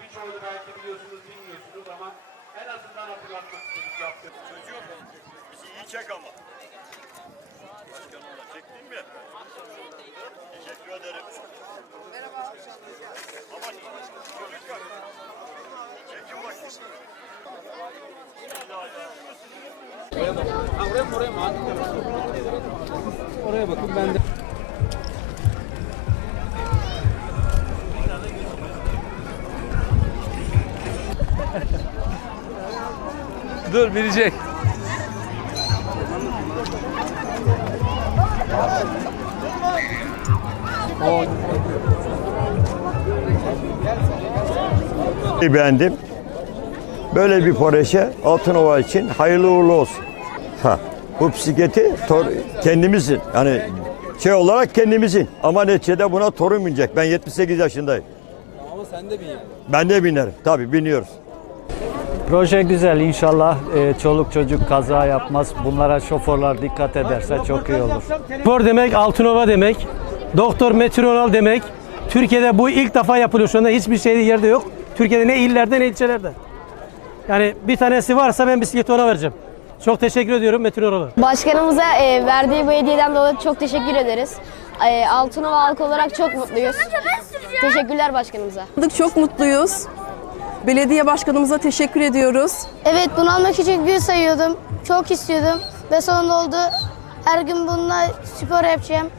Birçoğunu belki biliyorsunuz, bilmiyorsunuz ama en azından hatırlatmak istedik yaptık. Çocuğum, bizi şey iyi çek ama. Başkanımla çektin mi? Teşekkür ederim. Merhaba. Ama çocuklar, çekin bak. Oraya, oraya, oraya, oraya bakın ben de. Dur binecek. Beğendim. Böyle bir proje Altınova için hayırlı uğurlu olsun. Ha, bu bisikleti tor- kendimizin yani şey olarak kendimizin ama neticede buna torun binecek. Ben 78 yaşındayım. Ama sen de bin. Ben de binerim. Tabii biniyoruz. Proje güzel inşallah e, çoluk çocuk kaza yapmaz. Bunlara şoförler dikkat ederse çok iyi olur. Spor demek Altınova demek. Doktor meteorolog demek. Türkiye'de bu ilk defa yapılıyor. Şu anda hiçbir şey yerde yok. Türkiye'de ne illerde ne ilçelerde. Yani bir tanesi varsa ben bisikleti ona vereceğim. Çok teşekkür ediyorum meteorologa. Başkanımıza e, verdiği bu hediyeden dolayı çok teşekkür ederiz. E, Altınova halkı olarak çok mutluyuz. Teşekkürler başkanımıza. Çok mutluyuz. Belediye başkanımıza teşekkür ediyoruz. Evet bunu almak için gün sayıyordum. Çok istiyordum ve sonunda oldu. Her gün bununla spor yapacağım.